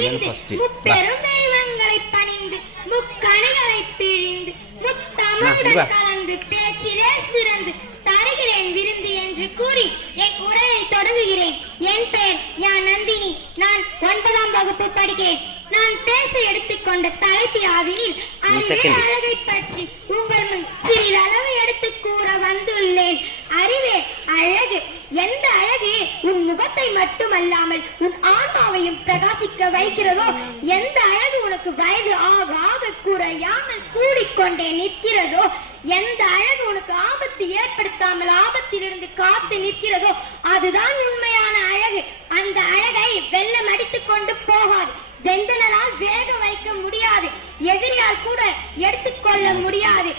கவிந்து முப்பெரும் தெய்வங்களை பணிந்து முக்கணிகளை பிழிந்து முத்தமிழுடன் கலந்து பேச்சிலே சிறந்து தருகிறேன் விருந்து என்று கூறி என் உரையை தொடங்குகிறேன். என் பெயர் ஞான நந்தினி. நான் 9ஆம் வகுப்பு படிக்கிறேன். நான் பேச எடுத்துக்கொண்ட தலைப்பியாவினில் அறிவே அழகை பற்றி உங்கள் முன் சிறிதளவு எடுத்து கூற வந்துள்ளேன். அறிவே அழகு. எந்த அழகு உன் முகத்தை மட்டுமல்லாமல் உன் ஆன்மாவையும் பிரகாசிக்க வைக்கிறதோ, எந்த அழகு உனக்கு வயது ஆக ஆக குறையாமல் கூடிக்கொண்டே நிற்கிறதோ, எந்த அழகு உனக்கு ஆபத்து ஏற்படுத்தாமல் ஆபத்திலிருந்து காத்து நிற்கிறதோ அதுதான் உண்மையான அழகு. அந்த அழகை வெள்ளம் அடித்துக் கொண்டு போகாது. வெந்தனால் வேக வைக்க முடியாது. எதிரியால் கூட எடுத்துக்கொள்ள முடியாது.